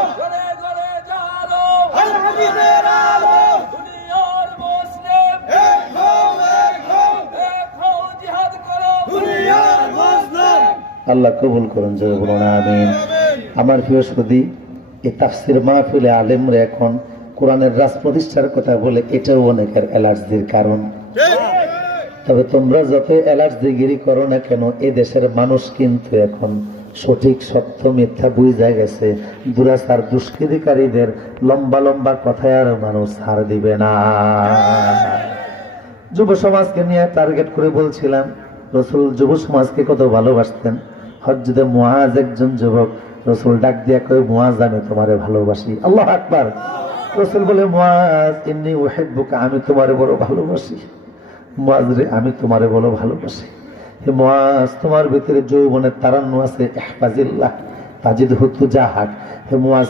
ঘরে ঘরে জালো আল হাবিবের আলো দুনিয়ার মুসলিম এক হও এক হও জিহাদ করো দুনিয়ার মুসলিম আল্লাহ কবুল করুন, জয় বলুন আমিন। আমার প্রিয় সুধী, এই তাফসির মাহফিলে আলেমরা এখন কোরআনের রাজ প্রতিষ্ঠার কথা বলে, এটাও অনেকের অ্যালার্জির কারণ। তবে তোমরা যত অ্যালার্জিগিরি করো না কেন, এ দেশের মানুষ কিন্তু এখন সঠিক সত্য মিথ্যা বুঝে গেছে। দুরাচার দুষ্কৃতিকারীদের লম্বা লম্বা কথায় আর মানুষ ছাড় দিবে না। যুব সমাজকে নিয়ে টার্গেট করে বলছিলাম, রসুল যুব সমাজকে কত ভালোবাসতেন। হযরত মুআজ একজন যুবক, রসুল ডাক দিয়া কয়, মুআজ আমি তোমারে ভালোবাসি। আল্লাহু আকবার। রসুল বলে, মুআজ ইন্নী উহিব্বুকা, আমি তোমারে বড় ভালোবাসি। মুআজ রে, আমি তোমারে বড় ভালোবাসি। হে মুআজ, তোমার ভিতরে যৌবনের তারান্নু আছে, ইহফাজিল্লাহ তাজিদহু তুজাহাক। হে মুআজ,